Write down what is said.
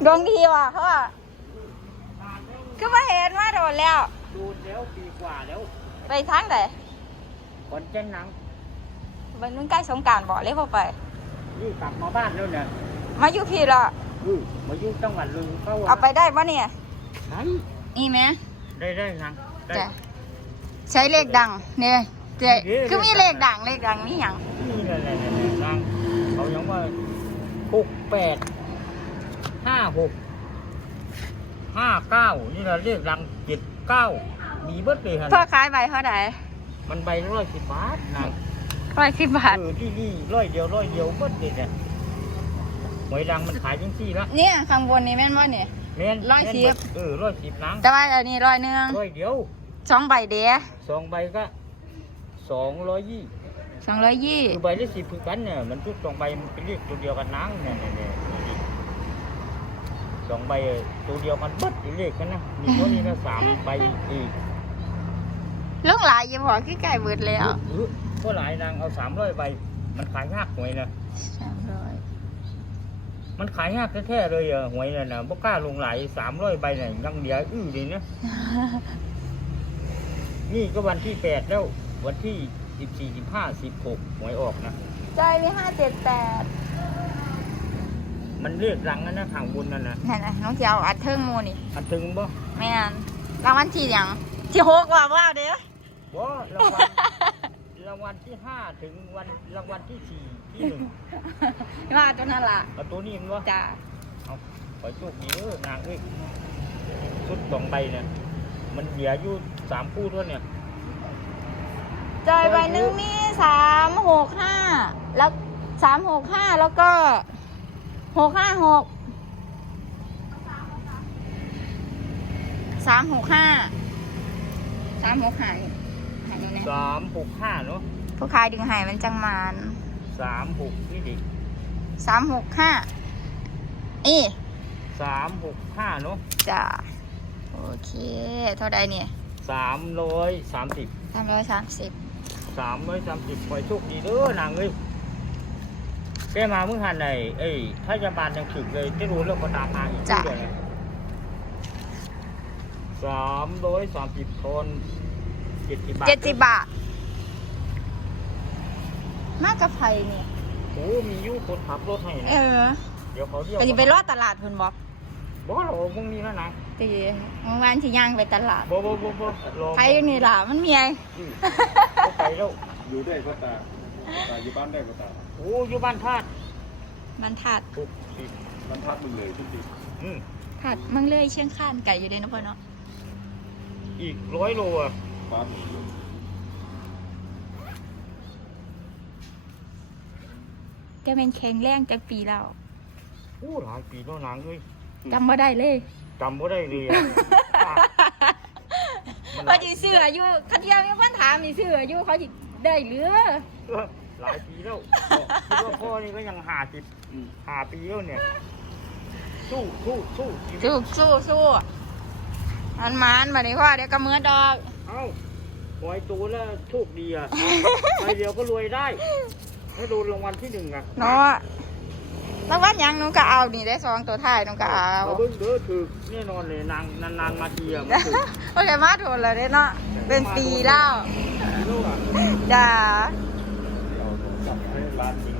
ดวงดีว่ะเขาว่าคือมาเห็นมาโดนแล้วดูแล้วปีกว่าแล้วไปทางไหนก่อนเจ้นหนังมันนึงใกล้สงกรานต์บอกเลยพอไปนี่กลับมาบ้านแล้วเนี่ยมาอยู่พี่ละมาอยู่จังหวัดเลยเขาเอาไปได้ปะเนี่ยไหนนี่ไหมได้หนังได้จ้ะใช้เลขดังเนี่ยเจ๊คือมีเลขดังนี่หยังนี่แหละหนังเขายังว่า685659นี่เราเรียกรัง79มีเบิดเลยฮะพ่อขายใบเท่าไหร่มันใบ110 บาทนาง 110 บาทที่นี่100 เดียวเบิดเลยเนี่ยหวยรังมันขายจังซี่ละเนี่ยข้างบนนี่แม่นว่าเนี่ยแม่น 110 110นางแต่ว่าอันนี้100นึง 100เดียว 2 ใบเดีย 2 ใบก็220 220 คือใบละ10คือกันเนี่ยมันทุก2 ใบมันเป็นเลขตัวเดียวกันนางเนี่ย2 ใบตัวเดียวกันเบิดอยู่เลขกันนะมีตัวนี้นะ3 ใบอีกลูกหลายอย่าบอกคือไก่เบิดแล้วก็หลายนางเอา300 ใบมันขายยากหวยนะ 300 มันขายยากแท้ๆเลยอ่ะหวยเนี่ยนะบ่กล้าลงหลาย300 ใบเนี่ยยังเดียวเลยนะ นี่ก็วันที่8แล้ววันที่14 15 16หวยออกนะใจมี578 มันเรียกรังนะทางบนนั่นนะนั่นน่ะน้องสิเอาอัดเทิงหมู่นี่อันถึงบ่แม่นรางวัลที่หยังที่6ว่าว้าวเด้อบ่รางวัลที่5ถึงรางวัลที่4ที่1 ว่าตัวนั้นล่ะเอาตัวนี้มันบ่จ้าเอาขอโชคดีเด้อนางเอ้ยชุด2 ใบเนี่ยมันเหลืออยู่3คู่เท่าเนี่ยจอยใบหนึ่งมี365แล้ว365แล้วก็656 365หายดูเนี่ย 365เนาะผู้ขายดึงหายมันจังมาน 36นี่ดิ 365อี 365เนาะจ้าโอเคเท่าใดเนี่ย 330 330 ขอโชคดีเด้อนางเอ้ยแกมาเมื่อหันไหนถ้ายาบาลยังถึงเลยจะรู้เรื่องก็ตามมาอีกเดือน330 คน70 บาท 70 บาทมากกับไผเนี่ยโอ้มีอยู่คนขับรถให้นะ เดี๋ยวเขาเรียกก็สิไปรอดตลาดเพิ่นบอกบ่หรอกมึงนี่แล้วนะตีเมื่อวานสิย่างไปตลาดบ่รอใครอยู่นี่ล่ะมันมีไงเขาไปแล้วอยู่ได้ก็ตาอยู่บ้านได้ก็ตาโอ้อยู่บ้านธาตุมันถัดมันพักมึงเลยทุกทีถัดมังเลยเชียงคานไก่อยู่เด้เนาะพ่อเนาะอีก100 โลอ่ะบ้านจะเป็นแข็งแรงจากปีแล้วโอ้หลายปีแล้วนางเอ้ยจำบ่ได้เลยจำบ่ได้เลยอะพอจีเสืออยู่คันเดียวมีคนถามนี่เสืออยู่เขาจิได้เหลือหลายปีแล้วคิดว่าพ่อนี่ก็ยัง5 ปีแล้วเนี่ยสู้ชีวิตสู้มันมาดิพ่อเดี๋ยวก็มือดอกเอ้าหวยตัวแล้วโชคดีอ่ะไปเดียวก็รวยได้ถ้าโดนรางวัลที่1อ่ะเนาะแล้ววันหยังหนูก็เอานี่ได้2ตัวท้ายหนูก็เอาเบิ่งเด้อถือแน่นอนเลยนางมาทีอ่ะมันถือโอเคมาโทนแล้วเด้เนาะเป็นปีแล้วลูกอ่ะจ้าเอาจับให้ร้านมึง